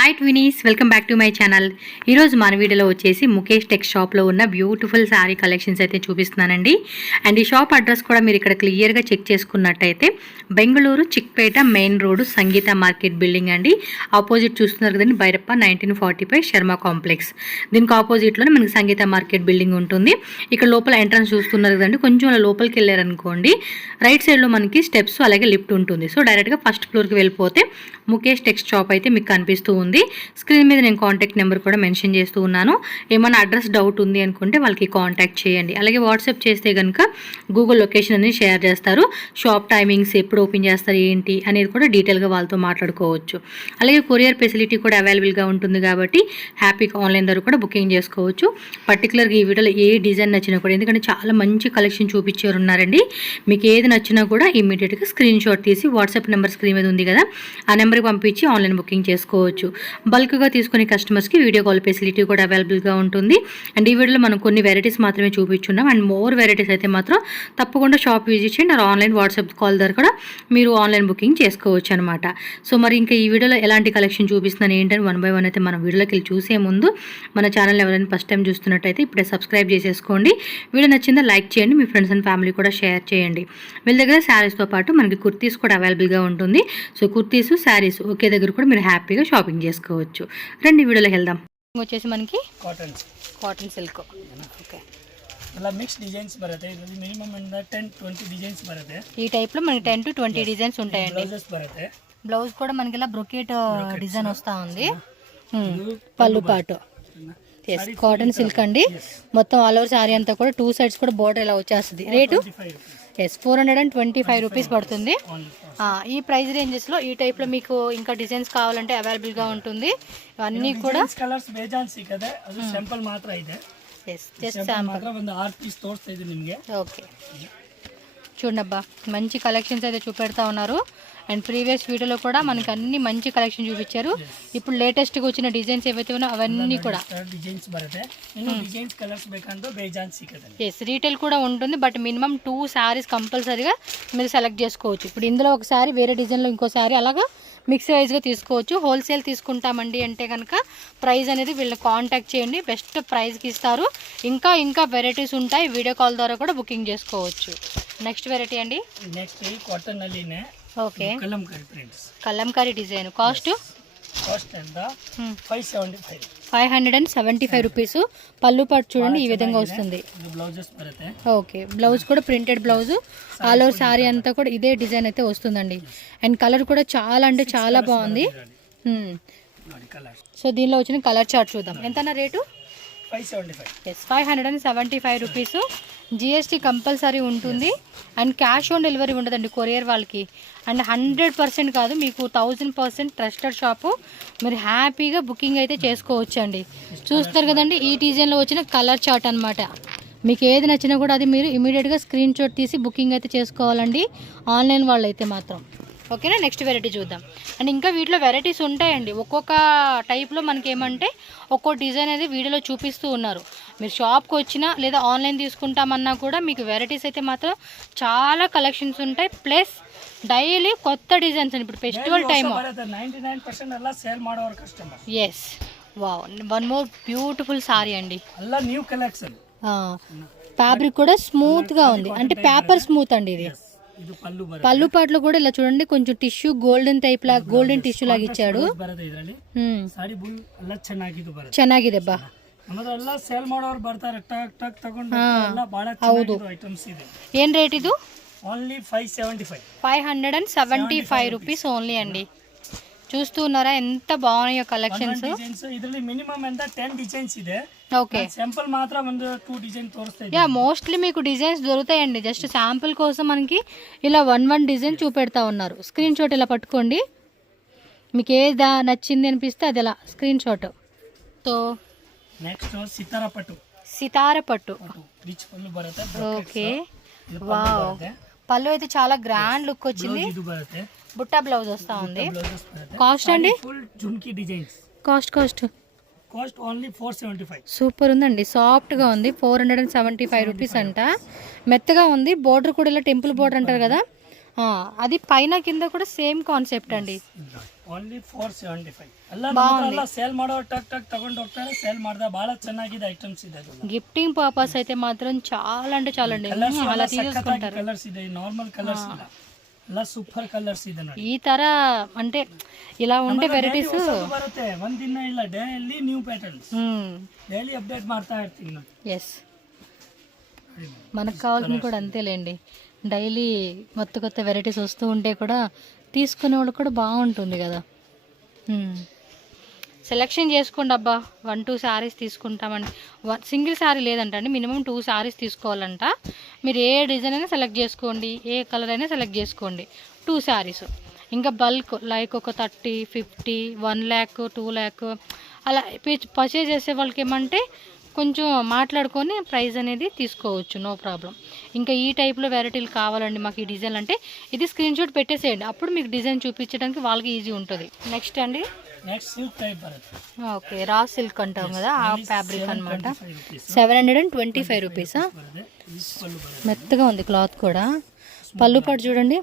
Hi twinnies, welcome back to my channel. ఈరోజు మన వీడియోలో వచ్చేసి ముఖేష్ టెక్స్ షాప్లో ఉన్న బ్యూటిఫుల్ శారీ కలెక్షన్స్ అయితే చూపిస్తున్నానండి. అండ్ ఈ షాప్ అడ్రస్ కూడా మీరు ఇక్కడ క్లియర్గా చెక్ చేసుకున్నట్టయితే బెంగళూరు చిక్పేట మెయిన్ రోడ్ సంగీత మార్కెట్ బిల్డింగ్ అండి. ఆపోజిట్ చూస్తున్నారు కదండి, భైరప్ప 1945 శర్మ కాంప్లెక్స్. దీనికి ఆపోజిట్లోనే మనకి సంగీత మార్కెట్ బిల్డింగ్ ఉంటుంది. ఇక్కడ లోపల ఎంట్రన్స్ చూస్తున్నారు కదండి, కొంచెం లోపలికి వెళ్ళారనుకోండి రైట్ సైడ్లో మనకి స్టెప్స్ అలాగే లిఫ్ట్ ఉంటుంది. సో డైరెక్ట్గా ఫస్ట్ ఫ్లోర్కి వెళ్ళిపోతే ముఖేష్ టెక్స్ షాప్ అయితే మీకు కనిపిస్తూ ఉంది. స్క్రీన్ మీద నేను కాంటాక్ట్ నెంబర్ కూడా మెన్షన్ చేస్తూ ఉన్నాను. ఏమైనా అడ్రస్ డౌట్ ఉంది అనుకుంటే వాళ్ళకి కాంటాక్ట్ చేయండి. అలాగే వాట్సాప్ చేస్తే కనుక గూగుల్ లొకేషన్ అనేది షేర్ చేస్తారు. షాప్ టైమింగ్స్, ఎప్పుడు ఓపెన్ చేస్తారు, ఏంటి అనేది కూడా డీటెయిల్గా వాళ్ళతో మాట్లాడుకోవచ్చు. అలాగే కొరియర్ ఫెసిలిటీ కూడా అవైలబుల్గా ఉంటుంది కాబట్టి హ్యాపీగా ఆన్లైన్ ద్వారా కూడా బుకింగ్ చేసుకోవచ్చు. పర్టికులర్గా ఈ వీడియోలో ఏ డిజైన్ నచ్చినా కూడా, ఎందుకంటే చాలా మంచి కలెక్షన్ చూపించారు ఉన్నారండి. మీకు ఏది నచ్చినా కూడా ఇమీడియట్గా స్క్రీన్ షాట్ తీసి వాట్సాప్ నెంబర్ స్క్రీన్ మీద ఉంది కదా, ఆ నెంబర్కి పంపించి ఆన్లైన్ బుకింగ్ చేసుకోవచ్చు. బల్క్గా తీసుకునే కస్టమర్స్కి వీడియో కాల్ ఫెసిలిటీ కూడా అవైలబుల్గా ఉంటుంది. అండ్ ఈ వీడియోలో మనం కొన్ని వెరైటీస్ మాత్రమే చూపించున్నాం. అండ్ మోర్ వెరైటీస్ అయితే మాత్రం తప్పకుండా షాప్ విజిట్ చేయండి. ఆన్లైన్ వాట్సాప్ కాల్ ద్వారా కూడా మీరు ఆన్లైన్ బుకింగ్ చేసుకోవచ్చు అనమాట. సో మరి ఇంకా ఈ వీడియోలో ఎలాంటి కలెక్షన్ చూపిస్తున్నాను ఏంటని వన్ బై వన్ అయితే మనం వీడియోలోకి వెళ్ళి చూసే ముందు మన ఛానల్ ఎవరైనా ఫస్ట్ టైం చూస్తున్నట్టయితే ఇప్పుడే సబ్స్క్రైబ్ చేసేసుకోండి. వీడియో నచ్చిందా లైక్ చేయండి, మీ ఫ్రెండ్స్ అండ్ ఫ్యామిలీ కూడా షేర్ చేయండి. వీళ్ళ దగ్గర శారీస్తో పాటు మనకి కుర్తీస్ కూడా అవైలబుల్గా ఉంటుంది. సో కుర్తీస్, శారీస్ ఒకే దగ్గర కూడా మీరు హ్యాపీగా షాపింగ్ చేసుకోవచ్చు. రండి వీడియోలోకి వెళ్దాం. వచ్చేసి మనకి కాటన్ సిల్క్. ఓకే, ಅಲ್ಲ ಮಿಕ್ಸ್ ಡಿಸೈನ್ಸ್ ಬರುತ್ತೆ. ಇದರಲ್ಲಿ ಮಿನಿಮಮ್ ಇಂದ 10-20 ಡಿಸೈನ್ಸ್ ಬರುತ್ತೆ. ఈ టైప్ లో మనకి 10 to 20 డిజైన్స్ ఉంటాయండి. ಬ್ಲೌಸಸ್ ಬರುತ್ತೆ. బ్లౌజ్ కూడా మనకి ఇలా బ్రొకెట్ డిజైన్ వస్తా ఉంది. పళ్ళు పాటు కాటన్ సిల్క్ అండి. మొత్తం ఆల్ ఓవర్ శారీ అంతా కూడా 2 సైడ్స్ కూడా బోర్డర్ ఇలా వచ్చేస్తుంది. రేటు 425 రూపీస్ పడుతుంది. ఈ ప్రైస్ రేంజెస్ లో ఈ టైప్ లో మీకు ఇంకా డిజైన్స్ కావాలంటే అవైలబుల్ గా ఉంటుంది. ఇవన్నీ కూడా ಕಲರ್ಸ್ ಬೇಜಾನ್ ಸಿಕ್ಕದೆ. ಅದು ಸ್ಯಾಂಪಲ್ ಮಾತ್ರ ಇದೆ. జస్ట్ శాంపుల్ ಮಾತ್ರ ಒಂದು 6 ಪೀಸ್ ತೋರಿಸ್ತಾ ಇದ್ದೀನಿ ನಿಮಗೆ. ఓకే, చూడండి అబ్బా, మంచి కలెక్షన్స్ అయితే చూపెడతా ఉన్నారు. అండ్ ప్రీవియస్ వీడియోలో కూడా మనకి అన్ని మంచి కలెక్షన్ చూపించారు. ఇప్పుడు లేటెస్ట్గా వచ్చిన డిజైన్స్ ఏవైతే ఉన్నాయో అవన్నీ కూడా డిజైన్స్ బರುತ್ತೆ. ఇನ್ನು డిజైన్స్ కలర్స్ ಬೇಕಂದ್ರೆ ಬೇಜಾನ್ ಸಿಕ್ಕದೆ. ఎస్, రీటైల్ కూడా ఉంటుంది. బట్ మినిమం 2 శారీస్ కంపల్సరీగా మీరు సెలెక్ట్ చేసుకోవచ్చు. ఇప్పుడు ఇందులో ఒక శారీ, వేరే డిజైన్లో ఇంకో శారీ, అలాగా మిక్స్ వైజ్గా తీసుకోవచ్చు. హోల్సేల్ తీసుకుంటామండి అంటే కనుక ప్రైస్ అనేది వీళ్ళని కాంటాక్ట్ చేయండి, బెస్ట్ ప్రైస్కి ఇస్తారు. ఇంకా ఇంకా వెరైటీస్ ఉంటాయి, వీడియో కాల్ ద్వారా కూడా బుకింగ్ చేసుకోవచ్చు. నెక్స్ట్ వెరైటీ అండి. నెక్స్ట్ కాటన్ అల్లీనే. Okay, Kalamkari prints, Kalamkari design. Cost ఎంత? 575. 575 రూపీస్. పళ్ళు పట్టు చూడండి ఈ విధంగా వస్తుంది. బ్లౌజెస్ బರುತ್ತೆ. ఓకే, బ్లౌజ్ కూడా printed blouse. All over sari అంతా కూడా ఇదే డిజైన్ అయితే వస్తుందండి. అండ్ కలర్ కూడా చాలా అంటే చాలా బాగుంది. సో దీనిలో వచ్చిన కలర్ చార్ట్ చూద్దాం. ఎంతన్నా రేటు? 575 రూపీస్. జిఎస్టీ కంపల్సరీ ఉంటుంది. అండ్ క్యాష్ ఆన్ డెలివరీ ఉండదండి కొరియర్ వాళ్ళకి. అండ్ 100% కాదు, మీకు 1000% ట్రస్టెడ్ షాపు. మీరు హ్యాపీగా బుకింగ్ అయితే చేసుకోవచ్చు అండి. చూస్తారు కదండి, ఈ డిజైన్లో వచ్చిన కలర్ చార్ట్ అనమాట. మీకు ఏది నచ్చినా కూడా అది మీరు ఇమీడియట్గా స్క్రీన్ షాట్ తీసి బుకింగ్ అయితే చేసుకోవాలండి ఆన్లైన్ వాళ్ళు అయితే మాత్రం. ఓకేనా, నెక్స్ట్ వెరైటీ చూద్దాం. అండ్ ఇంకా వీటిలో వెరైటీస్ ఉంటాయండి. ఒక్కొక్క టైప్లో మనకి ఏమంటే ఒక్కో డిజైన్ అనేది వీడియోలో చూపిస్తూ ఉన్నారు. మీరు షాప్కి వచ్చినా లేదా ఆన్లైన్ తీసుకుంటామన్నా కూడా మీకు వెరైటీస్ అయితే మాత్రం చాలా కలెక్షన్స్ ఉంటాయి. ప్లస్ డైలీ కొత్త డిజైన్స్ అండి. ఇప్పుడు ఫెస్టివల్ టైమ్. 99% ಎಲ್ಲ ಸೇಲ್ ಮಾಡೋರ customer. Yes, wow, one more beautiful sari అండి. ಎಲ್ಲ న్యూ కలెక్షన్. ఫ్యాబ్రిక్ కూడా స్మూత్గా ఉంది, అంటే పేపర్ స్మూత్ అండి ఇది. పళ్ళు పాటలు కూడా ఇలా చూడండి, కొంచెం టిష్యూ గోల్డెన్ టైప్ లాగా, గోల్డెన్ టిష్యూ లాగా ఇచ్చాడు. ಚೆನ್ನಾಗಿದೆ ಬಾ. ಹೌದು. ಏನ್ ರೇಟ್ ಇದು? ఓన్లీ 575. 575 రూపీస్ ఓన్లీ అండి. చూస్తూ ఉన్నారా ఎంత బాగున్నాయో కలెక్షన్స్. ಇದರಲ್ಲಿ ಮಿನಿಮಮ್ ఎంత 10 డిజైన్స్ ಇದೆ. ఓకే, శాంపుల్ మాత్రం ಒಂದು 2 డిజైన్ తోరుస్తాయి. యా, మోస్ట్లీ మీకు డిజైన్స్ దొరుకుతాయండి. జస్ట్ శాంపుల్ కోసం మనకి ఇలా 1 డిజైన్ చూపెడతా ఉన్నారు. స్క్రీన్ షాట్ ఇలా పట్టుకోండి, మీకు ఏది నచ్చింది అనిపిస్తే అది ఇలా స్క్రీన్ షాట్. సో నెక్స్ట్ సితారా పట్టు. సితార పట్టు. రిచ్ పళ్ళు బರುತ್ತೆ. ఓకే, వావ్, పళ్ళు అయితే చాలా గ్రాండ్ లుక్ వచ్చింది. బుట్టా బ్లౌజ్ వస్తా ఉంది. కాస్ట్ అండి? Full jhumki designs. Cost only 475. Super ఉందండి, సాఫ్ట్గా ఉంది. 475 రూపీస్ అంట. మెత్తగా ఉంది. బోర్డర్ కూడా ఇలా టెంపుల్ బోర్డర్ అంటారు కదా, అది ಪೈನ ಕಿಂದ ಕೂಡ ಸೇಮ್ ಕಾನ್ಸೆಪ್ಟ್ ಅಂడి. ಓನ್ಲಿ 475 ಎಲ್ಲ ಸೇಲ್ ಮಾಡೋ ಟಕ್ ಟಕ್ ತಗೊಂಡು ಹೋಗ್ತಾರೆ. ಸೇಲ್ ಮಾಡ್ದ ಬಹಳ ಚೆನ್ನಾಗಿದೆ ಐಟಮ್ಸ್ ಇದೆ. గిఫ్టింగ్ పర్పస్ అయితే మాత్రం చాలా అంటే చాలా అండి. అలా తీసుకుంటారు. కలర్స్ ಇದೆ, నార్మల్ కలర్స్ ಇಲ್ಲ, ಎಲ್ಲ ಸೂಪರ್ ಕಲರ್ಸ್ ಇದೆ ನೋಡಿ. ಈ ತರ అంటే ఇలా ఉంటే వెరైటీస్ ಬರುತ್ತೆ. ಒಂದಿನ ಇಲ್ಲ, daily new patterns daily update ಮಾಡ್ತಾ ಇರ್ತೀನಿ ನೋಡಿ. ఎస్, మనకు కావాల్సింది కూడా అంతేలేండి. డైలీ కొత్త వెరైటీస్ వస్తూ ఉంటే కూడా తీసుకునే వాళ్ళు కూడా బాగుంటుంది కదా. సెలెక్షన్ చేసుకోండి అబ్బా. 1-2 శారీస్ తీసుకుంటామండి. సింగిల్ శారీ లేదంటండి, మినిమం 2 శారీస్ తీసుకోవాలంట. మీరు ఏ డిజైన్ అయినా సెలెక్ట్ చేసుకోండి, ఏ కలర్ అయినా సెలెక్ట్ చేసుకోండి. 2 శారీస్. ఇంకా బల్క్ లైక్ ఒక 30, 50, 1 lakh, 2 lakh అలా పర్చేజ్ చేసే వాళ్ళకి ఏమంటే కొంచెం మాట్లాడుకొని ప్రైస్ అనేది తీసుకోవచ్చు, నో ప్రాబ్లం. ఇంకా ఈ టైప్లో వెరైటీలు కావాలండి మాకు ఈ డిజైన్ అంటే ఇది స్క్రీన్ షాట్ పెట్టేసేయండి, అప్పుడు మీకు డిజైన్ చూపించడానికి వాళ్ళకి ఈజీ ఉంటుంది. నెక్స్ట్ అండి, నెక్స్ట్ సిల్క్ టైప్ బರುತ್ತೆ. ఓకే, రా సిల్క్ అంటాం కదా, ఆ ఫ్యాబ్రిక్ అనమాట. 725 రూపీసా? మెత్తగా ఉంది క్లాత్ కూడా. పళ్ళు పాటు చూడండి,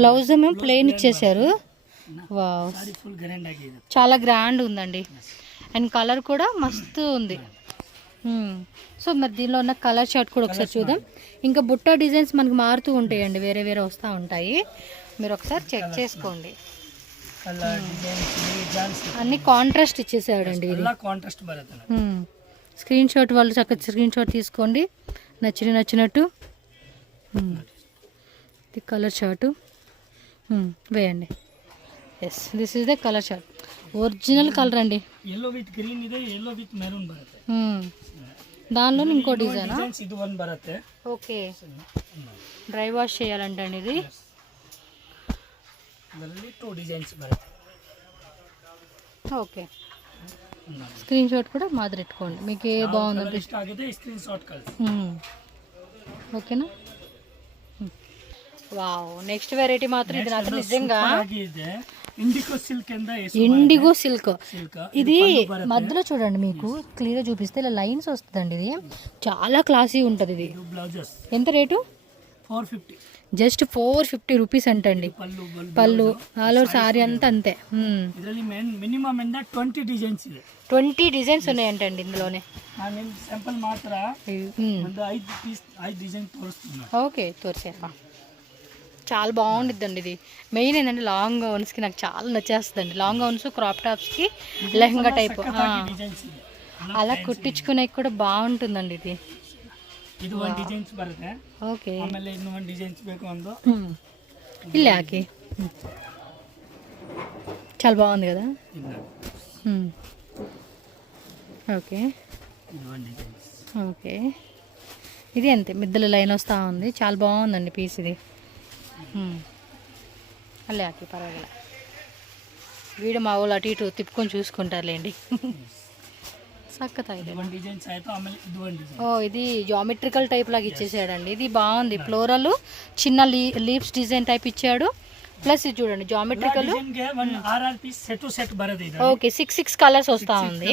బ్లౌజ్ మేము ప్లెయిన్ ఇచ్చేసారు. వావ్, చాలా గ్రాండ్ ఉందండి. అండ్ కలర్ కూడా మస్తు ఉంది. సో మరి దీనిలో ఉన్న కలర్ చార్ట్ కూడా ఒకసారి చూద్దాం. ఇంకా బుట్ట డిజైన్స్ మనకు మారుతూ ఉంటాయండి, వేరే వేరే వస్తూ ఉంటాయి. మీరు ఒకసారి చెక్ చేసుకోండి. అన్ని కాంట్రాస్ట్ ఇచ్చేసాడండి ఇది. స్క్రీన్ షాట్ వాళ్ళు చక్కగా స్క్రీన్ షాట్ తీసుకోండి, నచ్చినట్టు. ఇది కలర్ చార్ట్ వేయండి. Yes, this is the colour chart. Original colour అండి. yellow with green ಇದೆ, yellow with maroon ಬರುತ್ತೆ. దానిలో ఇంకో డిజైన్. ఇది వన్ బರುತ್ತೆ. ఓకే, డ్రై వాష్ చేయాలంటండి ఇది. మళ్ళీ 2 డిజైన్స్ బರುತ್ತೆ. ఓకే, స్క్రీన్ షాట్ కూడా మాదిరి పెట్టుకోండి, మీకు ఏ బాగుందంటే ఇಷ್ಟ ఆಗಿದೆ స్క్రీన్ షాట్ కల్సి. ఓకేనా? వావ్, నెక్స్ట్ వెరైటీ మాత్రం ఇది నాకు నిజంగా ఇండిగో సిల్క్ కింద. ఇండిగో సిల్క్ ఇది మధ్యలో చూడండి, మీకు క్లియర్ చూపిస్తే ఇలా లైన్స్ వస్తుందండి. ఇది చాలా క్లాసీ ఉంటుంది. ఇది ఎంత రేటు? 450. జస్ట్ 450 రూపీస్ అంటండి. పళ్ళు ఆల్ ఓవర్ సారీ అంతా అంతే. ಇದರಲ್ಲಿ ಮಿನಿಮಮ್ ಇಂದ 20 ಡಿಸೈನ್ಸ್ ಇದೆ. 20 డిజైన్స్ ఉన్నాయంటండి ఇందులోనే. ನಾನು ಸ್ಯಾಂಪಲ್ ಮಾತ್ರ ಒಂದು 5 ಡಿಸೈನ್ ತೋರಿಸ್ತೀನಿ. ఓకే, తోర్సేపా. చాలా బాగుండిద్దండి ఇది. మెయిన్ ఏంటంటే లాంగ్ గౌన్స్కి నాకు చాలా నచ్చేస్తుందండి. లాంగ్ గౌన్స్, క్రాప్ టాప్స్కి, లెహంగా టైప్ అలా కుట్టించుకునే కూడా బాగుంటుందండి ఇది. ಇದು ಒಂದು ಡಿಸೈನ್ಸ್ ಬರುತ್ತೆ. ಓಕೆ, ಆಮೇಲೆ ಇನ್ನು ಒಂದು ಡಿಸೈನ್ಸ್ ಬೇಕು ಒಂದು ಇಲ್ಲಿ ಹಾಕಿ. చాలా బాగుంది కదా. ఓకే ಇದು ಒಂದು ಡಿಸೈನ್ಸ್. ఓకే, ఇది అంతే, మిద్దెల లైన్ వస్తూ ఉంది. చాలా బాగుందండి పీస్ ఇది. అల్లే ఆకి పర్వాలేదు, వీడు మా వాళ్ళు అటు ఇటు తిప్పుకొని చూసుకుంటారులేండి. సక్కతా ఇది. ఓ, ఇది జామెట్రికల్ టైప్ లాగా ఇచ్చేసాడండి. ఇది బాగుంది. ఫ్లోరల్ చిన్న లీవ్స్ డిజైన్ టైప్ ఇచ్చాడు. ప్లస్ ఇది చూడండి జామెట్రికల్. ఓకే, 6 కలర్స్ వస్తా ఉంది.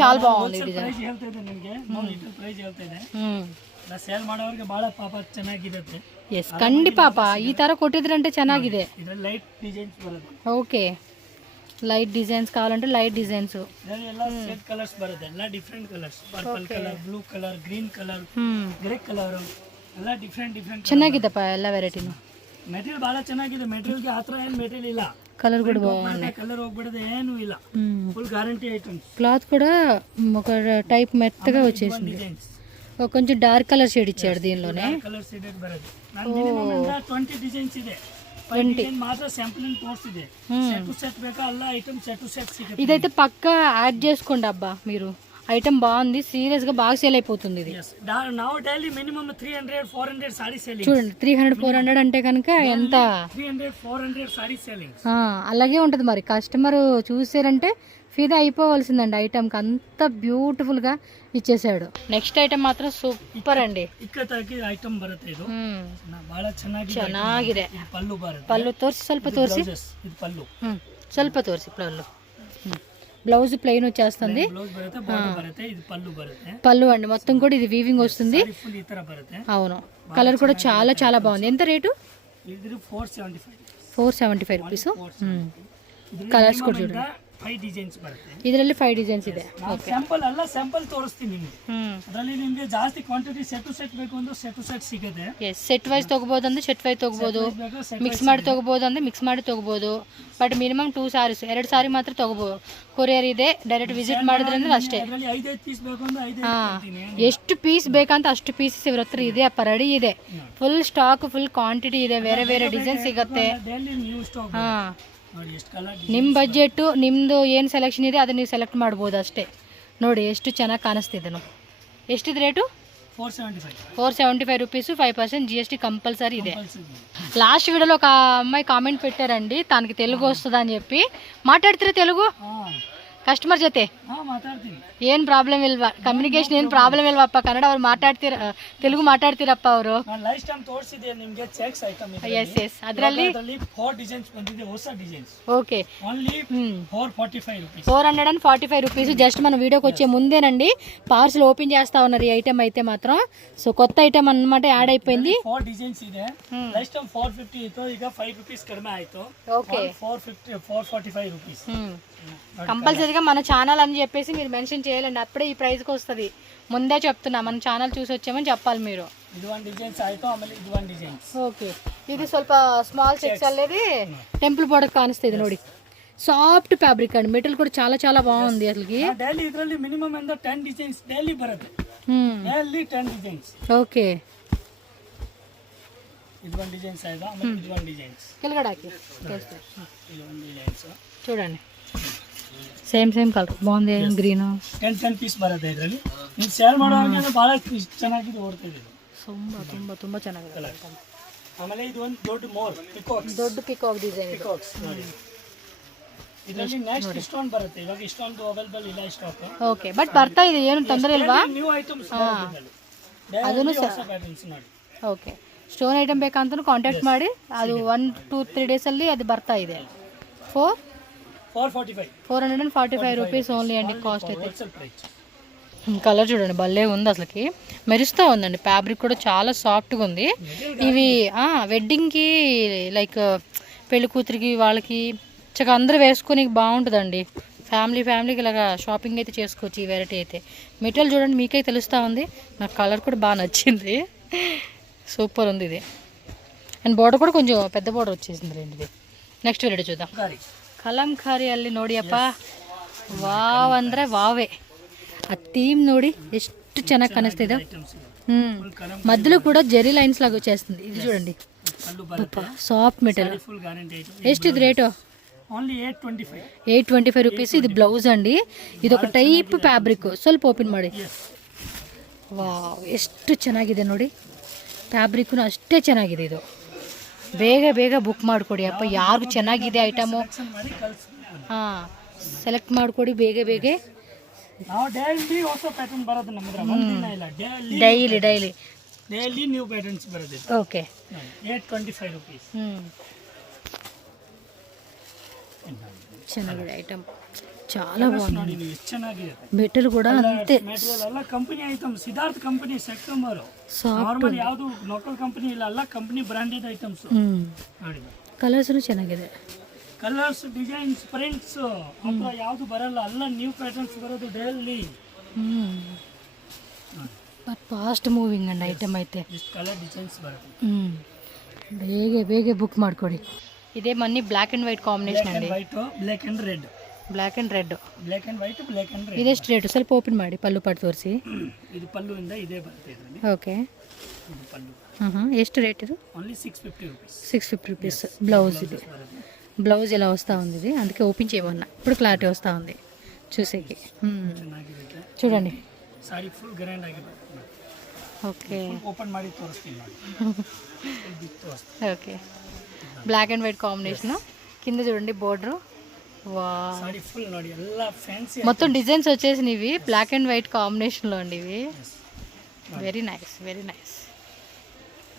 చాలా బాగుంది డిజైన్. ಸೇಲ್ ಮಾಡೋರಿಗೆ ಬಹಳ ಪಾಪ ಚೆನ್ನಾಗಿರುತ್ತೆ. ಎಸ್, ಖಂಡಿಪಾಪ ಈ ತರ ಕೊಟ್ಟಿದ್ರಂటే ಚೆನ್ನಾಗಿದೆ. ಇದರಲ್ಲಿ ಲೈಟ್ ಡಿಸೈನ್ಸ್ ಬರುತ್ತೆ. ಓಕೆ, ಲೈಟ್ ಡಿಸೈನ್ಸ್ ಕಾವಾలంటే ಲೈಟ್ ಡಿಸೈನ್ಸ್. ಎಲ್ಲ ಸೆಟ್ ಕಲರ್ಸ್ ಬರುತ್ತೆ, ಎಲ್ಲ different colours. Purple colour, blue colour, green colour, grey colour, ಎಲ್ಲ ಡಿಫರೆಂಟ್ ಚೆನ್ನಾಗಿದೆಪ್ಪ ಎಲ್ಲ ವೆರೈಟಿನು. ಮೆಟೀರಿಯಲ್ ಬಹಳ ಚೆನ್ನಾಗಿದೆ. ಮೆಟೀರಿಯಲ್ಗೆ ಆ ಥರ ಏನು ಮೆಟೀರಿಯಲ್ ಇಲ್ಲ. కలర్ కూడా బాగుంది. కలర్ ಹೋಗ್ಬಿಡದೆ ಏನು ಇಲ್ಲ, ఫుల్ గ్యారంటీ ఐటమ్స్. క్లాత్ కూడా ఒక టైప్ మెత్తగా వచ్చేసింది. కొంచెం డార్క్ కలర్ షేడ్ ఇచ్చాడు దీనిలోనే. కలర్ షేడెడ్ బರುತ್ತೆ. ನಾನು ಮಿನಿಮಮ್ ಇಂದ 20 ಡಿಸೈನ್ಸ್ ಇದೆ. 20 మాత్ర శాంపులింగ్ తోర్సిದೆ. సెట్ టు సెట్ ಬೇಕಾ ಅಲ್ಲ ఐటమ్ సెట్ టు సెట్ సిಗುತ್ತೆ. ఇదైతే పక్కా యాడ్ చేసుకోండి అబ్బా మీరు. ఐటమ్ బాగుంది, సీరియస్ గా బాగా సేల్ అయిపోతుంది ఇది. Now daily minimum 300-400 sari selling. చూడండి 300-400 అంటే కనుక ఎంత? 300-400 సారీ సేలింగ్. అలాగే ఉంటుంది మరి. కస్టమర్ చూసారంటే ఫిదా అయిపోవాల్సిందండి. ఐటమ్కి అంత బ్యూటిఫుల్గా ఇచ్చేసాడు. నెక్స్ట్ ఐటమ్ మాత్రం సూపర్ అండి. ಐಟಮ್ ಬರುತ್ತೆ. ಇದು ಬಹಳ ಚೆನ್ನಾಗಿದೆ. ಪಲ್ಲು ಬರುತ್ತೆ. ಪಲ್ಲು ತೋರಿಸಿ, ಸ್ವಲ್ಪ ತೋರಿಸಿ. ಇದು ಪಲ್ಲು ಸ್ವಲ್ಪ ತೋರಿಸಿ. పళ్ళు, బ్లౌజ్ ప్లెయిన్ వచ్చేస్తుంది. పళ్ళు అండి మొత్తం కూడా ఇది వీవింగ్ వస్తుంది. అవును, కలర్ కూడా చాలా చాలా బాగుంది. ఎంత రేటు? ಇದ್ರ 475 475 ರೂಪೀಸು. ಕಲರ್ಸ್ ಕೂಡ చూడండి. 5 ಡಿಸೈನ್ಸ್ ಬರುತ್ತೆ. ಇದರಲ್ಲಿ 5 ಡಿಸೈನ್ಸ್ ಇದೆ. ಸ್ಯಾಂಪಲ್ ಅಲ್ಲ, ಸ್ಯಾಂಪಲ್ ತೋರಿಸ್ತೀನಿ ನಿಮಗೆ. ಅದರಲ್ಲಿ ನಿಮಗೆ ಜಾಸ್ತಿ ಕ್ವಾಂಟಿಟಿ ಸೆಟ್ ಟು ಸೆಟ್ ಬೇಕು ಅಂದ್ರೆ ಸೆಟ್ ಟು ಸೆಟ್ ಸಿಗುತ್ತೆ. ಎಸ್, ಸೆಟ್ ವೈಸ್ ತೊಗೋಬೋದು ಅಂದ್ರೆ ಸೆಟ್ ವೈಸ್ ತೊಗೋಬೋದು, ಮಿಕ್ಸ್ ಮಾಡಿ ತೊಗೋಬೋದು ಅಂದ್ರೆ ಮಿಕ್ಸ್ ಮಾಡಿ ತೊಗೋಬೋದು. ಬಟ್ ಮಿನಿಮಮ್ 2 ಸಾರೀಸ್, 2 ಸಾರಿ ಮಾತ್ರ ತೊಗೋಬೋದು. ಕೊರಿಯರ್ ಇದೆ, ಡೈರೆಕ್ಟ್ ವಿಸಿಟ್ ಮಾಡಿದ್ರೆ ಅಂದ್ರೆ ಅಷ್ಟೇ. ಅದರಲ್ಲಿ 5 ಪೀಸ್ ಬೇಕು ಅಂದ್ರೆ 5 ಕೊಡ್ತೀನಿ. ಎಷ್ಟು ಪೀಸ್ ಬೇಕಂತ ಅಷ್ಟು ಪೀಸಸ್ ಇವ್ರ ಹತ್ರ ಇದೆ ಅಪ್ಪ, ರೆಡಿ ಇದೆ. ಫುಲ್ ಸ್ಟಾಕ್, ಫುಲ್ ಕ್ವಾಂಟಿಟಿ ಇದೆ, ಬೇರೆ ಬೇರೆ ಡಿಸೈನ್ ಸಿಗುತ್ತೆ. Daily new stock. ಹಾಂ, ನೋಡಿ ಎಷ್ಟು ಕಲರ್. ನಿಮ್ಮ ಬಜೆಟು, ನಿಮ್ಮದು ಏನು ಸೆಲೆಕ್ಷನ್ ಇದೆ ಅದನ್ನ ನೀವು ಸೆಲೆಕ್ಟ್ ಮಾಡ್ಬೋದು ಅಷ್ಟೇ. ನೋಡಿ ಎಷ್ಟು ಚೆನ್ನಾಗಿ ಕಾಣಿಸ್ತಿದೆ. ಎಷ್ಟಿದೆ ರೇಟು? 475 రూపీస్. 5% GST కంపల్సరీ ఇదే. లాస్ట్ వీడియోలో ఒక అమ్మాయి కామెంట్ పెట్టారండి, తనకి తెలుగు వస్తుందా అని చెప్పి. మాట్లాడుతారా తెలుగు ಕಸ್ಟಮರ್ ಜೊತೆ? ಏನು ಪ್ರಾಬ್ಲಮ್ ಇಲ್ವಾ? ಕಮ್ಯುನಿಕೇಶನ್ ಏನು ಪ್ರಾಬ್ಲಮ್ ಇಲ್ವಪ್ಪ? ಕನ್ನಡ ಅವ್ರು ಮಾತಾಡ್ತೀರ, ತೆಲುಗು ಮಾತಾಡ್ತೀರಪ್ಪ ಅವರು? ಲಾಸ್ಟ್ ಟೈಮ್ ತೋರಿಸಿದೆ ನಿಮಗೆ ಚೆಕ್ಸ್ ಐಟಮ್. ಎಸ್ ಎಸ್, ಅದರಲ್ಲಿ 4 ಡಿಸೈನ್ಸ್ ಬಂದಿದೆ, ಹೊಸ designs. Okay, only 445 rupees. 445 rupees. Just మన వీడియోకి వచ్చే ముందేనండి పార్సల్ ఓపెన్ చేస్తా ఉన్నారు ఈ ఐటమ్ అయితే మాత్రం. సో కొత్త ఐటమ్ అన్నమాట యాడ్ అయిపోయింది. 4 ಡಿಸೈನ್ಸ್ ಇದೆ. ಲಾಸ್ಟ್ ಟೈಮ್ 450 ಇತ್ತು, ಈಗ 5 ರೂಪೀಸ್ ಕಡಿಮೆ ಆಯ್ತು. Okay, 445 rupees. కంపల్సరీగా మన ఛానల్ అని చెప్పేసి మీరు మెన్షన్ చేయాలండి, అప్పుడే ఈ ప్రైస్కి వస్తుంది. ముందే చెప్తున్నా, మన ఛానల్ చూసి వచ్చామని చెప్పాలి మీరు. ಇದು ಒಂದು ಡಿಸೈನ್ಸ್ ಆಯ್ತು, ಆಮೇಲೆ ಇದು ಒಂದು ಡಿಸೈನ್ಸ್. ಓಕೆ, ಇದು ಸ್ವಲ್ಪ ಸ್ಮಾಲ್ ಚೆಕ್ಸ್ ಅಲ್ಲೇది టెంపుల్ బార్డర్ కానిస్తుంది ನೋಡಿ. సాఫ్ట్ ఫ్యాబ్రిక్ అండి, మెటీరియల్ కూడా చాలా చాలా బాగుంది అసలుకి. డైలీ ಇದರಲ್ಲಿ ಮಿನಿಮಮ್ ಎಂದ 10 ಡಿಸೈನ್ಸ್ ಡೈಲಿ ಬರುತ್ತೆ. Daily 10 designs. ఓకే, ಇದು ಒಂದು ಡಿಸೈನ್ಸ್ ಆಯ್ತು, ಆಮೇಲೆ ಇದು ಒಂದು ಡಿಸೈನ್ಸ್. కిలగడాకి ಇದು ಒಂದು ಡಿಸೈನ್ಸ್ చూడండి, ಸೇಮ್ ಕಲರ್ ಬಾగుಂది. ಗ್ರೀನ್ 10 ಪೀಸ್ ಬರುತ್ತೆ ಇದರಲ್ಲಿ. ನೀವು ಸೇಲ್ ಮಾಡೋರಿಗೆ ಬಹಳ ಚೆನ್ನಾಗಿದೆ, ಓಡ್ತಿದೆ. ತುಂಬಾ ತುಂಬಾ ತುಂಬಾ ಚೆನ್ನಾಗಿದೆ. ಆಮೇಲೆ ಇದು ಒಂದು ದೊಡ್ಡ ಮೋರ್ ಪಿಕಾಕ್ಸ್, ದೊಡ್ಡ ಪಿಕಾಕ್ ಡಿಸೈನ್ ಪಿಕಾಕ್ಸ್ ನೋಡಿ. ಇದರಲ್ಲಿ ನೆಕ್ಸ್ಟ್ ಇಷ್ಟೊಂದು ಬರುತ್ತೆ. ಇವಾಗ ಇಷ್ಟೊಂದು ಅವೈಲೇಬಲ್ ಇಲ್ಲ ಸ್ಟಾಕ್. ಓಕೆ, ಬಟ್ ಬರ್ತಾ ಇದೆ, ಏನು ತೊಂದರೆ ಇಲ್ವಾ? ನ್ಯೂ ಐಟಮ್ಸ್ ಅದನ್ನು ಹೊಸ ಪ್ಯಾಟರ್ನ್ಸ್ ನೋಡಿ. ಓಕೆ, ಸ್ಟೋನ್ ಐಟಮ್ ಬೇಕಂತನೂ ಕಾಂಟ್ಯಾಕ್ಟ್ ಮಾಡಿ, ಅದು 1-2-3 ಡೇಸಲ್ಲಿ ಅದು ಬರ್ತಾ ಇದೆ. 445 రూపీస్ ఓన్లీ అండి కాస్ట్ అయితే. కలర్ చూడండి భలే ఉంది, అసలుకి మెరుస్తూ ఉందండి. ఫ్యాబ్రిక్ కూడా చాలా సాఫ్ట్గా ఉంది. ఇవి వెడ్డింగ్కి లైక్ పెళ్లి కూతురికి వాళ్ళకి చక్కగా అందరూ వేసుకొని బాగుంటుందండి. ఫ్యామిలీకి ఇలాగా షాపింగ్ అయితే చేసుకోవచ్చు. ఈ వెరైటీ అయితే మెటీరియల్ చూడండి, మీకై తెలుస్తూ ఉంది. నాకు కలర్ కూడా బాగా నచ్చింది, సూపర్ ఉంది ఇది. అండ్ బోర్డర్ కూడా కొంచెం పెద్ద బోర్డర్ వచ్చేసింది రండి. ఇది నెక్స్ట్ వెరైటీ చూద్దాం. ಕಲಂಕಾರಿಯಲ್ಲಿ ನೋಡಿಯಪ್ಪ, ವಾವ್ ಅಂದರೆ ವಾವೇ. ಆ ಥೀಮ್ ನೋಡಿ ಎಷ್ಟು ಚೆನ್ನಾಗಿ ಕಾಣಿಸ್ತಿದೆ. మధ్యలో కూడా జెరీ లైన్స్ లాగా వచ్చేస్తుంది. ఇది చూడండి, సాఫ్ట్ మెటీరియల్. ಎಷ್ಟು ఇది రేటు? ఓన్లీ 825. 825 రూపీస్. ఇది ಬ್ಲೌಸ್ ಅಂడి, ಇದು ఒక ಟೈಪ್ ಫ್ಯಾಬ್ರಿಕ್. ಸ್ವಲ್ಪ ಓಪನ್ ಮಾಡಿ. ವಾವ್, ಎಷ್ಟು ಚೆನ್ನಾಗಿದೆ ನೋಡಿ. ಫ್ಯಾಬ್ರಿಕ್ನು ಅಷ್ಟೇ ಚೆನ್ನಾಗಿದೆ. ಇದು ಬೇಗ ಬುಕ್ ಮಾಡಿಕೊಡಿ ಅಪ್ಪ, ಯಾರಿಗೂ ಚೆನ್ನಾಗಿದೆ ಐಟಮು. ಹಾಂ, ಸೆಲೆಕ್ಟ್ ಮಾಡಿಕೊಡಿ ಬೇಗ. ನಾವು ಡೈಲಿ ಹೊಸ ಪ್ಯಾಟರ್ನ್ ಬರೋದು ನಮ್ಮ ಹತ್ರ, ಒಂದಿನ ಇಲ್ಲ, ಡೈಲಿ ನ್ಯೂ ಪ್ಯಾಟರ್ನ್ಸ್ ಬರೋದು. Okay, 825 rupees. ಚೆನ್ನಾಗಿದೆ ಐಟಮ್, చాలా బాగుంది. ನೋಡಿ ನೀವು ಎಷ್ಟು ಚೆನ್ನಾಗಿದೆ. మెటీరియల్ కూడా అంతే. ಮೆಟೀರಿಯಲ್ ಎಲ್ಲ company item, Siddhartha company September. Normal ಯಾವುದು ಲೋಕಲ್ ಕಂಪನಿ ಇಲ್ಲ, ಎಲ್ಲ ಕಂಪನಿ ಬ್ರಾಂಡೆಡ್ ಐಟಮ್ಸ್ ನೋಡಿ. ಕಲರ್ಸ್ ಚೆನ್ನಾಗಿದೆ, ಕಲರ್ಸ್, ಡಿಸೈನ್ಸ್, ಪ್ರಿಂಟ್ಸ್ ಮಾತ್ರ ಯಾವುದು ಬರಲ್ಲ, ಎಲ್ಲ ನ್ಯೂ ಪ್ಯಾಟರ್ನ್ಸ್ ಬರೋದು daily. But fast moving and item ಐತೆ. ಇಷ್ಟು ಕಲರ್ ಡಿಸೈನ್ಸ್ ಬರುತ್ತೆ. ಬೇಗ ಬುಕ್ ಮಾಡ್ಕೊಡಿ. ಇದೇ ಮನ್ನಿ ಬ್ಲ್ಯಾಕ್ ಅಂಡ್ ವೈಟ್ ಕಾಂಬಿನೇಷನ್ ಅಂడి. White, black and red. Black and red. Black and white, black and red. ಇದೆಷ್ಟು ರೇಟು? ಸ್ವಲ್ಪ ಓಪನ್ ಮಾಡಿ, ಪಲ್ಲು ಪಾಟ್ ತೋರಿಸಿ. ಇದು ಪಲ್ಲುವಿಂದ ಇದೇ ಬರುತ್ತೆ ಇದರಲ್ಲಿ. ಓಕೆ, ಇದು ಪಲ್ಲು. ಎಷ್ಟು ರೇಟ್ ಇದು? Only 650 rupees. 650 రూపీస్. బ్లౌజ్ ఇది, బ్లౌజ్ ఇలా వస్తూ ఉంది. ఇది అందుకే ఓపెన్ చేయమన్నా, ఇప్పుడు క్లారిటీ వస్తూ ఉంది చూసేకి. చూడండి, ಸಾರಿ ಫುಲ್ ಗ್ರ್ಯಾಂಡ್ ಆಗಿ ಬರುತ್ತೆ. ಓಕೆ, ಓಪನ್ ಮಾಡಿ ತೋರಿಸ್ತೀನಿ ನೋಡಿ. Okay, black and white combination. కింద చూడండి బోర్డర్. వా, సారీ ఫుల్ ನೋಡಿ, ಎಲ್ಲ ಫ್ಯಾನ್ಸಿ మొత్తం డిజైన్స్ వచ్చేసినవి ఇవి బ్లాక్ అండ్ వైట్ కాంబినేషన్లో అండి. ఇవి వెరీ నైస్.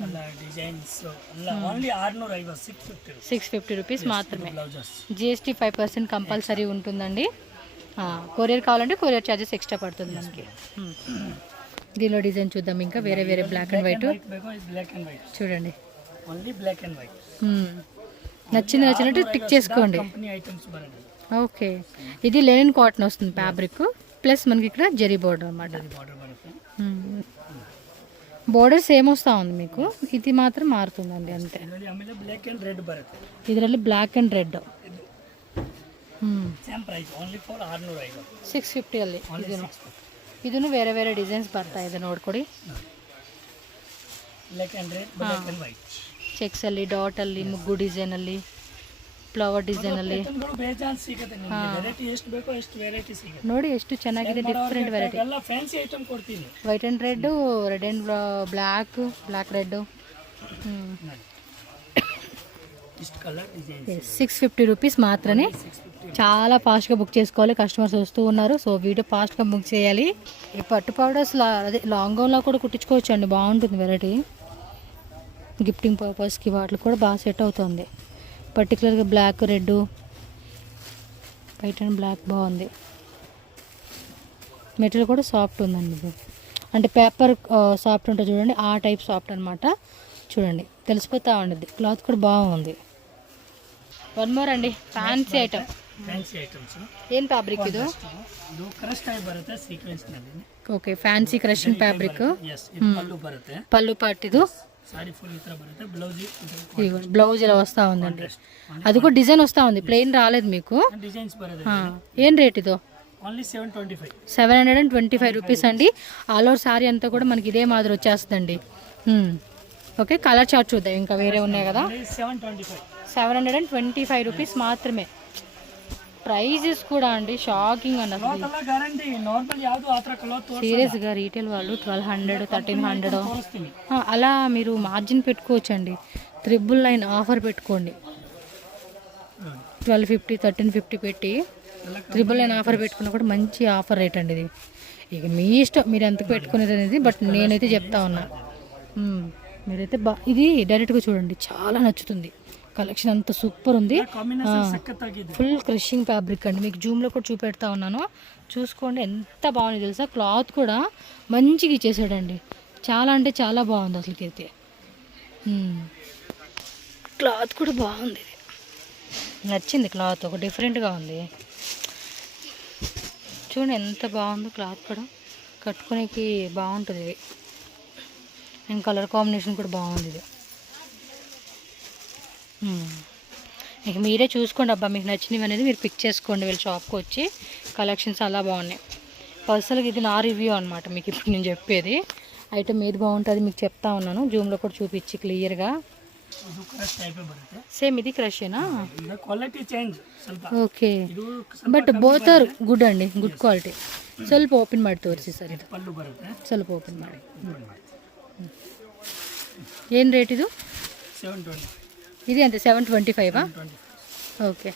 ಎಲ್ಲ ಡಿಸೈన్స్ ಎಲ್ಲ ఓన్లీ 650, 650 రూపీస్ మాత్రమే. బ్లౌజెస్. GST 5% కంపల్సరీ ఉంటుందండి. కొరియర్ కావాలంటే కొరియర్ ఛార్జెస్ ఎక్స్ట్రా పడుతుంది మనకి. దీనిలో డిజైన్ చూద్దాం ఇంకా వేరే black and white black and white చూడండి. Only black and white. నచ్చినట్టు టిక్ చేసుకోండి. కంపెనీ ఐటమ్స్ బರುತ್ತೆ. ఓకే, ఇది లెనిన్ కాటన్ వస్తుంది ఫ్యాబ్రిక్, ప్లస్ మనకి ఇక్కడ జరీ బోర్డర్ అనమాట. బార్డర్ బರುತ್ತೆ. బోర్డర్ సేమ్ వస్తూ ఉంది మీకు, ఇది మాత్రం మారుతుందండి అంతే. ಆಮೇಲೆ ಬ್ಲಾಕ್ ಅಂಡ್ ರೆಡ್ ಬರುತ್ತೆ. ಇದರಲ್ಲಿ black and red same price only for 650. 650 ಅಲ್ಲಿ ಇದನ್ನು ಬೇರೆ ಬೇರೆ ಡಿಸೈನ್ಸ್ ಬರ್ತಾ ಇದೆ ನೋಡ್ಕೊಡಿ. Black and red, black and white, checks ಅಲ್ಲಿ, ಡಾಟ್ ಅಲ್ಲಿ, ಮುಗ್ಗು ಡಿಸೈನ್ ಅಲ್ಲಿ, ಫ್ಲವರ್ ಡಿಸೈನ್ ಅಲ್ಲಿ ಬೇಜಾನ್ ಸಿಗುತ್ತೆ ನಿಮಗೆ. ವೆರೈಟಿ ಎಷ್ಟು ಬೇಕೋ ಎಷ್ಟು ವೆರೈಟಿ ಸಿಗುತ್ತೆ ನೋಡಿ. ಎಷ್ಟು ಚೆನ್ನಾಗಿದೆ, ಡಿಫ್ರೆಂಟ್ ವೆರೈಟಿ. ಎಲ್ಲ ಫ್ಯಾನ್ಸಿ ಐಟಮ್ ಕೊಡ್ತೀನಿ. White and red, red and black, black red. ఇస్ట్ కలర్ డిజైన్. 650 రూపీస్ మాత్రమే. చాలా ఫాస్ట్గా బుక్ చేసుకోవాలి, కస్టమర్స్ వస్తూ ఉన్నారు. సో వీడియో ఫాస్ట్గా బుక్ చేయాలి. ఈ పట్టు పౌడర్స్ అదే లాంగ్ గౌన్లో కూడా కుట్టించుకోవచ్చు అండి, బాగుంటుంది వెరైటీ. గిఫ్టింగ్ పర్పస్కి వాటికి కూడా బాగా సెట్ అవుతుంది. పర్టికులర్గా black, red, white and black బాగుంది. మెటీరియల్ కూడా సాఫ్ట్ ఉందండి ఇది, అంటే పేపర్ సాఫ్ట్ ఉంటుంది చూడండి, ఆ టైప్ సాఫ్ట్ అనమాట. చూడండి తెలిసిపోతా ఉండదు, క్లాత్ కూడా బాగుంది. వన్ మోర్ అండి, ఫ్యాన్సీ ఐటమ్. Fancy items. ಏನು ಫ್ಯಾಬ್ರಿಕ್ ಇದು? ಇದು ಕ್ರಶ್ ಟೈಪ್ ಬರುತ್ತೆ ಸೀಕ್ವೆನ್ಸ್ ನಲ್ಲಿ. Okay, fancy crushing fabric. Yes, ಇದು ಪಲ್ಲು ಬರುತ್ತೆ. పళ్ళు పార్ట్ ఇది. సారీ ఫుల్ ఈ ತರ బರುತ್ತೆ. బ్లౌజ్ బ్లౌజ్ ఇలా వస్తూ ఉందండి, అది కూడా డిజైన్ వస్తూ ఉంది, ప్లెయిన్ రాలేదు మీకు. డిజైన్స్ బರುತ್ತೆ. ఏం రేట్ ఇదో? ఓన్లీ 725. 725 రూపీస్ అండి. ఆల్ ఓవర్ సారీ అంతా కూడా మనకి ఇదే మాదిరి వచ్చేస్తుందండి. ఓకే, కలర్ చార్ట్ చూద్దాం, ఇంకా వేరే ఉన్నాయి కదా. 725 రూపీస్ మాత్రమే. ప్రైజెస్ కూడా అండి షాకింగ్ అండి అసలు. సీరియస్గా రీటైల్ వాళ్ళు 1200, 1300 అలా మీరు మార్జిన్ పెట్టుకోవచ్చు అండి. 999 ఆఫర్ పెట్టుకోండి. 1250, 1350 పెట్టి 999 ఆఫర్ పెట్టుకున్నా కూడా మంచి ఆఫర్ రేట్ అండి ఇది. ఇక మీ ఇష్టం మీరు ఎంత పెట్టుకునేది అనేది, బట్ నేనైతే చెప్తా ఉన్నా. మీరైతే ఇది డైరెక్ట్గా చూడండి, చాలా నచ్చుతుంది. కలెక్షన్ అంతా సూపర్ ఉంది. ఫుల్ క్రషింగ్ ఫ్యాబ్రిక్ అండి, మీకు జూమ్లో కూడా చూపెడతా ఉన్నాను, చూసుకోండి ఎంత బాగుంది తెలుసా. క్లాత్ కూడా మంచిగా ఇచ్చేసాడండి, చాలా అంటే చాలా బాగుంది అసలుకి అయితే. క్లాత్ కూడా బాగుంది, నచ్చింది క్లాత్, ఒక డిఫరెంట్గా ఉంది. చూడండి ఎంత బాగుందో క్లాత్ కూడా, కట్టుకునేకి బాగుంటుంది ఇది. అండ్ కలర్ కాంబినేషన్ కూడా బాగుంది ఇది. ఇక మీరే చూసుకోండి అబ్బా, మీకు నచ్చినవి అనేది మీరు పిక్ చేసుకోండి, వీళ్ళ షాప్కి వచ్చి. కలెక్షన్స్ అలా బాగున్నాయి. పర్సనల్గా ఇది నా రివ్యూ అనమాట, మీకు ఇప్పుడు నేను చెప్పేది. ఐటమ్ ఏది బాగుంటుంది మీకు చెప్తా ఉన్నాను, జూమ్లో కూడా చూపించి క్లియర్గా. సేమ్ ఇది క్రషేనా? ಕ್ವಾಲಿಟಿ ಚೇಂಜ್ ಸ್ವಲ್ಪ. Okay, but both are good ಅಂడి, ಗುಡ್ ಕ್ವಾಲಿಟಿ. ಸ್ವಲ್ಪ ಓಪನ್ ಮಾಡಿ ತೋರಿಸಿ ಸರ್, ಇದು ಪಲ್ಲು ಬರುತ್ತೆ. ಸ್ವಲ್ಪ ಓಪನ್ ಮಾಡಿ. ಏನು ರೇಟ್ ಇದು? 720. ఇది అంతే 725. ఓకే,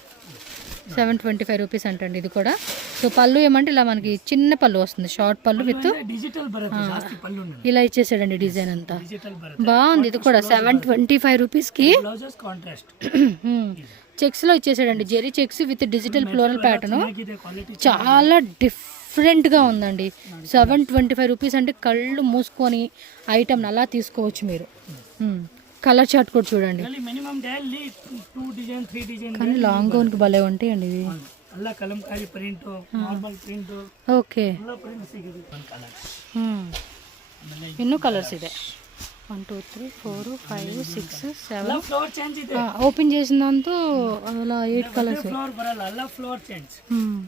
725 రూపీస్ అంటండి ఇది కూడా. సో పళ్ళు ఏమంటే ఇలా మనకి చిన్న పళ్ళు వస్తుంది, షార్ట్ పళ్ళు విత్ డిజిటల్ బರುತ್ತೆ, ಜಾಸ್ತಿ పళ్ళు ఇలా ఇచ్చేసాడండి డిజైన్ అంతా. డిజిటల్ బರುತ್ತೆ, బాగుంది ఇది కూడా. 725 రూపీస్కి బ్లౌజెస్ కాంట్రాస్ట్ చెక్స్లో ఇచ్చేసాడండి, zari checks with digital floral pattern. Quality చాలా డిఫరెంట్గా ఉందండి. 725 రూపీస్ అంటే కళ్ళు మూసుకొని ఐటమ్ అలా తీసుకోవచ్చు మీరు. కలర్ చార్ట్ కూడా చూడండి, మినిమం డైలీ 2 డిజైన్ 3 డిజైన్. కానీ లాంగ్ గౌన్కి భలే ఉంటాయండి ఇవి. అలా Kalamkari print, normal print. Okay, ಎಲ್ಲ ಪ್ರಿಂಟ್ ಸಿಗುತ್ತೆ. ಒಂದು ಕಲರ್, ಇನ್ನೂ ಕಲರ್ಸ್ ಇದೆ. 1 2 3 4 5 6 7. ಫ್ಲವರ್ ಚೇಂಜ್ ಇದೆ. ఓపెన్ చేసినంతో అలా 8 కలర్స్. ಫ್ಲವರ್ ಬರಲ್ಲ, ಅಲ್ಲ ಫ್ಲವರ್ ಚೇಂಜ್.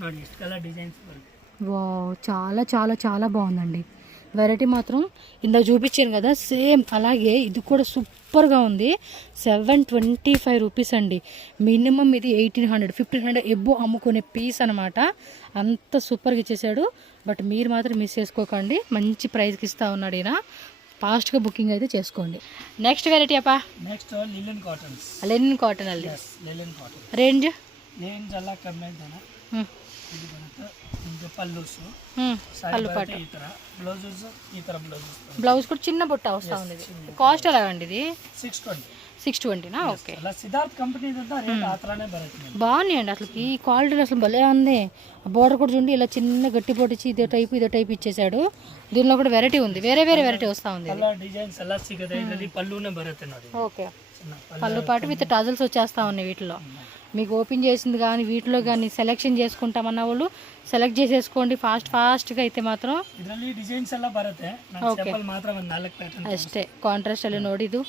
ನೋಡಿ ಇಷ್ಟು ಕಲರ್ డిజైన్స్ ಬರುತ್ತೆ. వావ్, చాలా చాలా చాలా బాగుందండి. వెరైటీ మాత్రం ఇందాక చూపించాను కదా, సేమ్ అలాగే ఇది కూడా సూపర్గా ఉంది. 725 రూపీస్ అండి. మినిమం ఇది 1800, 1500 ఎబ్బో అమ్ముకునే పీస్ అనమాట. అంత సూపర్గా ఇచ్చేసాడు. బట్ మీరు మాత్రం మిస్ చేసుకోకండి, మంచి ప్రైస్కి ఇస్తా ఉన్నాడు ఈయన. ఫాస్ట్గా బుకింగ్ అయితే చేసుకోండి. నెక్స్ట్ వెరైటీ అప్ప, next linen cottons. Linen cotton ಅಲ್ಲಿ ಲಿಲನ್ ಕಾಟನ್ ರೇಂಜ್ ಎಲ್ಲ ಕಮ್ಮಿ ಇದ್ದಾನೆ. ಇದು ಬರುತ್ತೆ, ಇದು ಪಲ್ಲುಸ್, పళ్ళు పాట. ಈ ತರ ಬ್ಲೌಸಸ್, ಈ ತರ ಬ್ಲೌಸಸ್. బ్లౌజ్ కూడా చిన్న బుట్ట వస్తూ ఉంది. కాస్ట్ ఎలాగండి ఇది? 620. 620నా? ఓకే, ಅಲ್ಲ ಸಿದ್ಧಾರ್ಥ್ ಕಂಪನಿ ರೇಟ್ ಆ ಥರನೇ ಬರುತ್ತೆ. బాగున్నాయండి అసలు, ఈ క్వాలిటీ అసలు భలే ఉంది. బోర్డర్ కూడా చూడండి, ఇలా చిన్న గట్టి పొడిచి ఇదే టైప్ ఇచ్చేసాడు. దీనిలో కూడా వెరైటీ ఉంది, వేరే వెరైటీ వస్తూ ఉంది. ಎಲ್ಲ ಡಿಸೈನ್ಸ್ ಎಲ್ಲ ಸಿಗುತ್ತೆ, ಇದರಲ್ಲಿ ಪಲ್ಲುನೇ ಬರುತ್ತೆ ನೋಡಿ. ఓకే, పళ్ళు పాటు విత్ టజల్స్ వచ్చేస్తా ఉన్నాయి వీటిలో. మీకు ఓపెన్ చేసింది కానీ వీటిలో కానీ సెలెక్షన్ చేసుకుంటామన్న వాళ్ళు సెలెక్ట్ చేసేసుకోండి ఫాస్ట్గా అయితే ಮಾತ್ರ. ಇದರಲ್ಲಿ ಡಿಸೈನ್ಸ್ ಎಲ್ಲ ಬರುತ್ತೆ. ನಾನು ಸ್ಯಾಂಪಲ್ ಮಾತ್ರ ಒಂದು 4 ಪ್ಯಾಟರ್ನ್ ಅಷ್ಟೇ. ಕಾಂಟ್ರಾಸ್ಟ್ ಅಲ್ಲಿ ನೋಡಿ ಇದು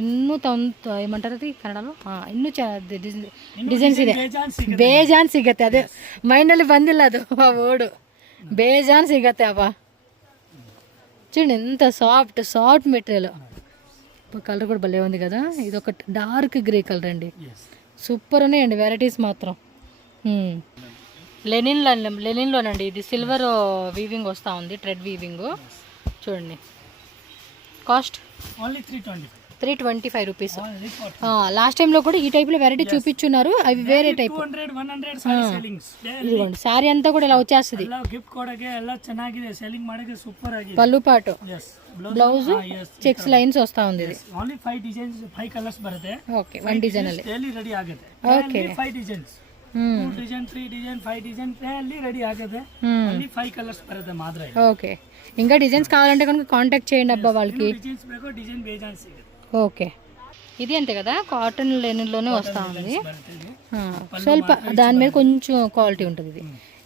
ಇನ್ನೂ ಏమంటారు ಅದು ಕನ್ನಡలో ಇನ್ನೂ ಡಿಸೈನ್ಸ್ ಇದೆ. ಬೇಜಾನ್ ಸಿಗತ್ತೆ. ಅದೇ ಮೈಂಡಲ್ಲಿ ಬಂದಿಲ್ಲ ಅದು ಆ ವರ್ಡ್. ಬೇಜಾನ್ ಸಿಗತ್ತೆ ಅಪ್ಪ. చూడండి ఎంత సాఫ్ట్ మెటీరియల్. కలర్ కూడా భలే ఉంది కదా. ఇది ఒక డార్క్ గ్రే కలర్ అండి. సూపర్ ఉన్నాయండి వెరైటీస్ మాత్రం. లెనిన్లోనండి. ఇది సిల్వర్ వీవింగ్ వస్తూ ఉంది, థ్రెడ్ వీవింగ్. చూడండి కాస్ట్ ఓన్లీ 325 రూపీస్. లాస్ట్ టైంలో కూడా ఈ టైప్లో వెరైటీ చూపించున్నారు. అవి వేరే టైప్. ఇదిగోండి శారీ అంతా కూడా ఇలా వచ్చేస్తుంది. పళ్ళు పాటు బ్లౌజ్ చెక్స్ లైన్స్ వస్తా ఉంది. ఇది ఓకే 1 డిజైన్ ಅಲ್ಲಿ. Okay okay. ఇంకా డిజైన్స్ కావాలంటే కనుక కాంటాక్ట్ చేయండి అబ్బా వాళ్ళకి. ఓకే. ఇది అంతే కదా, కాటన్ లెనిన్లోనే వస్తూ ఉంది. ಸ್ವಲ್ಪ దాని మీద కొంచెం క్వాలిటీ ఉంటుంది. ఇది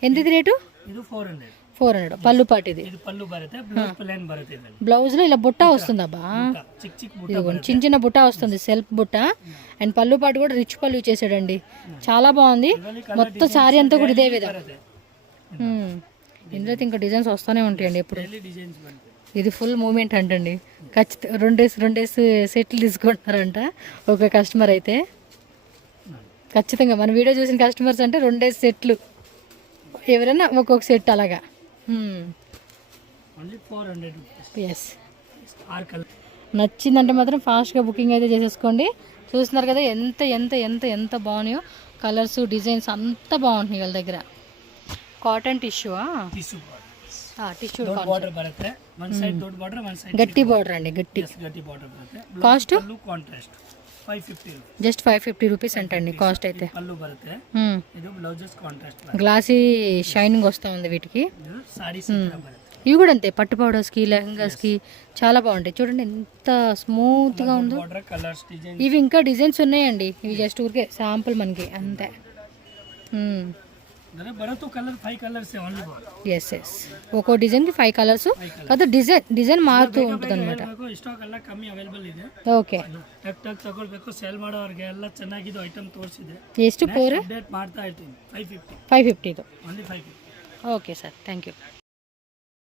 ఎంత ఇది రేటు? 400. పళ్ళు పాటు ఇది. బ్లౌజ్ లో ఇలా బుట్ట వస్తుంది అబ్బా. ఇదిగోండి చిన్న చిన్న బుట్ట వస్తుంది, సెల్ఫ్ బుట్ట. అండ్ పళ్ళు పాటు కూడా రిచ్ పళ్ళు చేసాడండి, చాలా బాగుంది. మొత్తం సారీ అంతా కూడా ఇదే విధంగా. ఇందులో ఇంకా డిజైన్స్ వస్తూనే ఉంటాయండి ఎప్పుడు. ఇది ఫుల్ మూమెంట్ అంటండి. ఖచ్చితంగా రెండేసి సెట్లు తీసుకుంటున్నారంట ఒక కస్టమర్ అయితే. ఖచ్చితంగా మన వీడియో చూసిన కస్టమర్స్ అంటే 2 సెట్లు, ఎవరైనా ఒక్కొక్క సెట్ అలాగా. ఎస్. నచ్చిందంటే మాత్రం ఫాస్ట్గా బుకింగ్ అయితే చేసేసుకోండి. చూస్తున్నారు కదా ఎంత ఎంత ఎంత ఎంత బాగున్నాయో కలర్స్, డిజైన్స్ అంతా బాగుంటున్నాయి వాళ్ళ దగ్గర. కాటన్ టిష్యూ గట్టి బార్డర్ అండి, గట్టి. కాస్ట్ జస్ట్ 550 రూపీస్ అంటండి కాస్ట్ అయితే. గ్లాసీ షైనింగ్ వస్తూ ఉంది వీటికి. ఇవి కూడా అంతే, పట్టు పౌడర్స్కి లెహంగాస్కి చాలా బాగుంటాయి. చూడండి ఎంత స్మూత్గా ఉందో. ఇవి ఇంకా డిజైన్స్ ఉన్నాయండి, ఇవి జస్ట్ ఊరికే శాంపుల్ మనకి అంతే. Yes yes. ఒక్కో డిజైన్కి 5 కలర్స్ కాదు, డిజైన్ మారుతూ ఉంటుంది అనమాట. ఓకే. ಎಷ್ಟು 550. Okay sir, thank you.